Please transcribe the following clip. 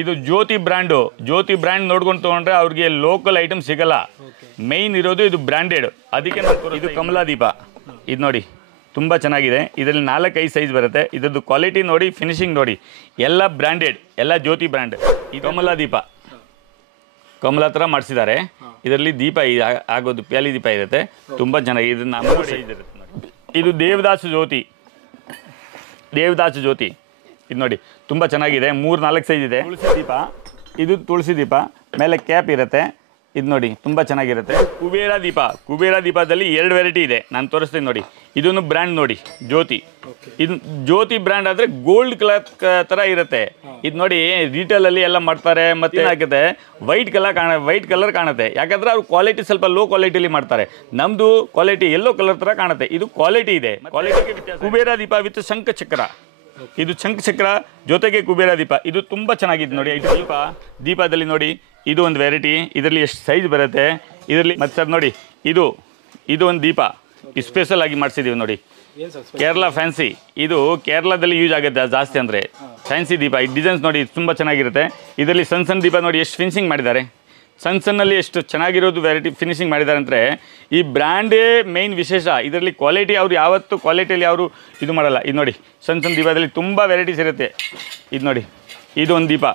ಇದು ಜ್ಯೋತಿ ಬ್ರ್ಯಾಂಡ್ ನೋಡ್ಕೊಂಡು ತೊಗೊಂಡ್ರೆ ಅವ್ರಿಗೆ ಲೋಕಲ್ ಐಟಮ್ ಸಿಗಲ್ಲ. ಮೇಯ್ನ್ ಇರೋದು ಇದು ಬ್ರ್ಯಾಂಡೆಡ್. ಅದಕ್ಕೆ ಇದು ಕಮಲಾದೀಪ. ಇದು ನೋಡಿ ತುಂಬ ಚೆನ್ನಾಗಿದೆ. ಇದರಲ್ಲಿ 4-5 ಸೈಜ್ ಬರುತ್ತೆ. ಇದರದ್ದು ಕ್ವಾಲಿಟಿ ನೋಡಿ, ಫಿನಿಶಿಂಗ್ ನೋಡಿ, ಎಲ್ಲ ಬ್ರ್ಯಾಂಡೆಡ್, ಎಲ್ಲ ಜ್ಯೋತಿ ಬ್ರ್ಯಾಂಡ್. ಈ ಕಮಲಾದೀಪ ಕಮಲ ಥರ ಮಾಡಿಸಿದ್ದಾರೆ. ಇದರಲ್ಲಿ ದೀಪ ಆಗೋದು ಪ್ಯಾಲಿ ದೀಪ ಇರುತ್ತೆ, ತುಂಬ ಚೆನ್ನಾಗಿದೆ. ಇದನ್ನು 3 ಸೈಜ್ ಇರುತ್ತೆ ನೋಡಿ. ಇದು ದೇವದಾಸ ಜ್ಯೋತಿ. ಇದು ನೋಡಿ ತುಂಬ ಚೆನ್ನಾಗಿದೆ. 3-4 ಸೈಜ್ ಇದೆ. ತುಳಸಿ ದೀಪ ಮೇಲೆ ಕ್ಯಾಪ್ ಇರುತ್ತೆ. ಇದು ನೋಡಿ ತುಂಬ ಚೆನ್ನಾಗಿರುತ್ತೆ. ಕುಬೇರ ದೀಪದಲ್ಲಿ 2 ವೆರೈಟಿ ಇದೆ, ನಾನು ತೋರಿಸ್ತೀನಿ ನೋಡಿ. ಇದೊಂದು ಬ್ರ್ಯಾಂಡ್ ನೋಡಿ, ಇದು ಜ್ಯೋತಿ ಬ್ರ್ಯಾಂಡ್ ಆದರೆ ಗೋಲ್ಡ್ ಕಲರ್ ಥರ ಇರುತ್ತೆ. ಇದು ನೋಡಿ ರಿಟೇಲಲ್ಲಿ ಎಲ್ಲ ಮಾಡ್ತಾರೆ. ಮತ್ತೆ ಏನಾಗುತ್ತೆ, ವೈಟ್ ಕಲರ್ ಕಾಣುತ್ತೆ. ಯಾಕಂದರೆ ಅವ್ರು ಕ್ವಾಲಿಟಿ ಸ್ವಲ್ಪ ಲೋ ಕ್ವಾಲಿಟಿಲಿ ಮಾಡ್ತಾರೆ. ನಮ್ಮದು ಕ್ವಾಲಿಟಿ ಎಲ್ಲೋ ಕಲರ್ ಥರ ಕಾಣುತ್ತೆ. ಇದು ಕ್ವಾಲಿಟಿ ಇದೆ. ಕುಬೇರ ದೀಪ ವಿತ್ ಶಂಖಚಕ್ರ. ಇದು ಶಂಖಚಕ್ರ ಜೊತೆಗೆ ಕುಬೇರ ದೀಪ. ಇದು ತುಂಬ ಚೆನ್ನಾಗಿದೆ ನೋಡಿ. ಇದು ದೀಪದಲ್ಲಿ ನೋಡಿ, ಇದು ಒಂದು ವೆರೈಟಿ. ಇದರಲ್ಲಿ ಎಷ್ಟು ಸೈಜ್ ಬರುತ್ತೆ ಇದರಲ್ಲಿ. ಮತ್ತು ಸರ್ ನೋಡಿ, ಇದು ಒಂದು ದೀಪ ಸ್ಪೆಷಲ್ ಆಗಿ ಮಾಡಿಸಿದ್ದೀವಿ ನೋಡಿ. ಕೇರಳ ಫ್ಯಾನ್ಸಿ. ಇದು ಕೇರಳದಲ್ಲಿ ಯೂಸ್ ಆಗುತ್ತೆ ಜಾಸ್ತಿ, ಅಂದರೆ ಫ್ಯಾನ್ಸಿ ದೀಪ. ಈ ಡಿಸೈನ್ಸ್ ನೋಡಿ ತುಂಬ ಚೆನ್ನಾಗಿರುತ್ತೆ. ಇದರಲ್ಲಿ ಸಣ್ಣ ದೀಪ ನೋಡಿ ಎಷ್ಟು ಫಿನಿಶಿಂಗ್ ಮಾಡಿದ್ದಾರೆ. ಸಣ್ಣಲ್ಲಿ ಎಷ್ಟು ಚೆನ್ನಾಗಿರೋದು ವೆರೈಟಿ ಫಿನಿಶಿಂಗ್ ಮಾಡಿದ್ದಾರೆ ಅಂದರೆ ಈ ಬ್ರ್ಯಾಂಡೇ ಮೇಯ್ನ್ ವಿಶೇಷ. ಇದರಲ್ಲಿ ಕ್ವಾಲಿಟಿ ಅವರು ಯಾವತ್ತೂ ಕ್ವಾಲಿಟಿಯಲ್ಲಿ ಅವರು ಇದು ಮಾಡಲ್ಲ. ಇದು ನೋಡಿ ಸಣ್ಣ ದೀಪದಲ್ಲಿ ತುಂಬ ವೆರೈಟೀಸ್ ಇರುತ್ತೆ. ಇದು ನೋಡಿ, ಇದು ಒಂದು ದೀಪ.